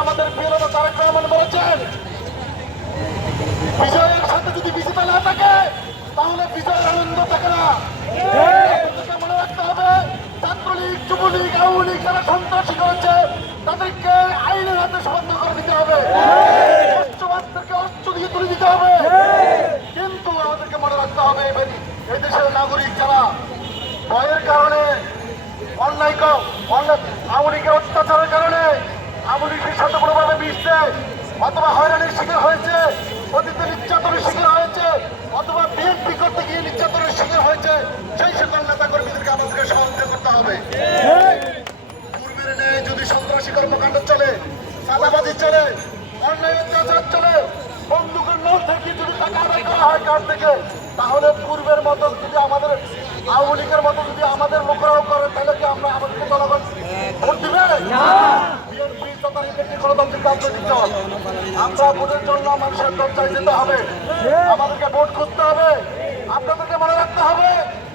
আমাদের প্রিয় নেতা তারেক রহমান বলেছেন, বিজয়ের সাথে যদি বিজেপি না থাকে তাহলে বিজয়ের আনন্দ থাকে না। আপনাদেরকে মনে রাখতে হবে, ছাত্রলীগ, যুবলীগ, আওয়ামী লীগ যারা সন্ত্রাসী করেছে তাদেরকে আইনের হাতে সমাপ্ত করে দিতে হবে, অস্ত্রবাদদেরকে অস্ত্র দিয়ে তুলে দিতে হবে। কিন্তু আমাদেরকে মনে রাখতে হবে, এই দেশের নাগরিক যারা ভয়ের কারণে আওয়ামী লীগের অত্যাচারের কারণে আওয়ামী লীগের সাথে কোনোভাবে মিশছে অথবা হয়রানির শিকার হয়েছে, অতীতে নির্যাতনের শিকার হয়েছে অথবা বিএনপি করতে গিয়ে নির্যাতনের শিকার হয়েছে, সেই সকল নেতা কর্মীদেরকে আমাদেরকে সহযোগিতা করতে হবে। পূর্বের নেই যদি সন্ত্রাসী কর্মকাণ্ড চলে, চাঁদাবাজি চলে, অন্যায় অত্যাচার চলে, বন্দুকের নোট থেকে যদি টাকা আদায় করা হয় কার থেকে, তাহলে পূর্বের মতো যদি আমাদের আওয়ামী লীগের মতো যদি আমাদের লোকেরাও করে তাহলে কি আমরা আমাদেরকে জনগণ ভোট দিবে? বিএনপি তথা গণতান্ত্রিক রাজনৈতিক দল, আমরা ভোটের জন্য মানুষের দরজায় যেতে হবে, আমাদেরকে ভোট খুঁজতে হবে। আপনাদেরকে মনে রাখতে হবে,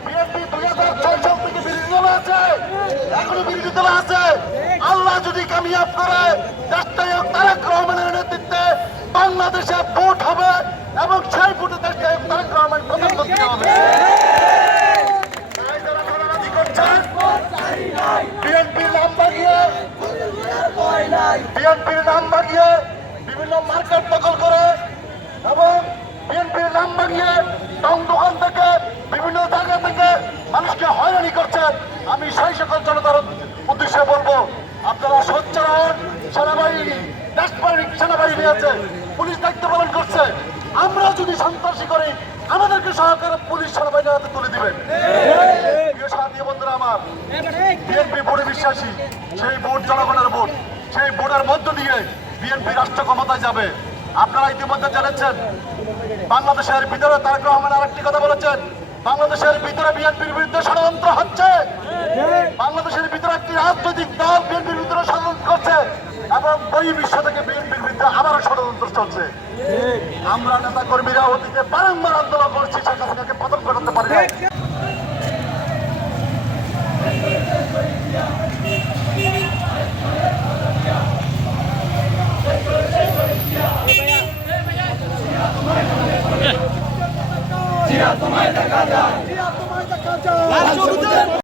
বিএনপি 2006 সাল থেকে বিরোধী দলে আছে, এখনো বিরোধী দলে আছে। আল্লাহ যদি কামিয়াব করে দেশটায়ক তারেক রহমানের নেতৃত্বে বাংলাদেশে ভোট হবে এবং সেই ভোটে দেশটায়ক তারেক রহমান প্রধানমন্ত্রী হবে। বিএনপির নাম বাগিয়ে বিভিন্ন মার্কেট দখল করে এবং বিএনপির নাম বাগিয়ে টং দোকান থেকে বিভিন্ন জায়গা থেকে মানুষকে হয়রানি করছেন। আমি সেই সকল জনতার উদ্দেশ্যে বলবো, আপনারা সোচ্চার হন। সেনাবাহিনী, দেশপ্রেমিক সেনাবাহিনী আছে, পুলিশ দায়িত্ব পালন করছে। আমরা যদি সন্ত্রাসী করি আমাদেরকে সহকারে পুলিশ সেনাবাহিনীর হাতে তুলে দিবেন। প্রিয় সাথী বন্ধুরা আমার, বিএনপি ভোটে বিশ্বাসী, সেই ভোট জনগণের ভোট, সেই ভোটের মধ্য দিয়ে বিএনপি রাষ্ট্র ক্ষমতায় যাবে। আপনারা ইতিমধ্যে জেনেছেন, বাংলাদেশের ভিতরে তারেক রহমান আরেকটি কথা বলেছেন, বাংলাদেশের ভিতরে বিএনপির বিরুদ্ধে ষড়যন্ত্র হচ্ছে, বাংলাদেশের ভিতরে একটি রাজনৈতিক দল বিএনপির ভিতরে ষড়যন্ত্র করছে এবং বহির্বিশ্ব থেকে বিএনপির বিরুদ্ধে আবারও ষড়যন্ত্র চলছে। আমরা নেতা কর্মীরা অতীতে বারংবার আন্দোলন করছি, শেখ হাসিনাকে পতন ঘটাতে পারি না। তোমায় দেখা যায়।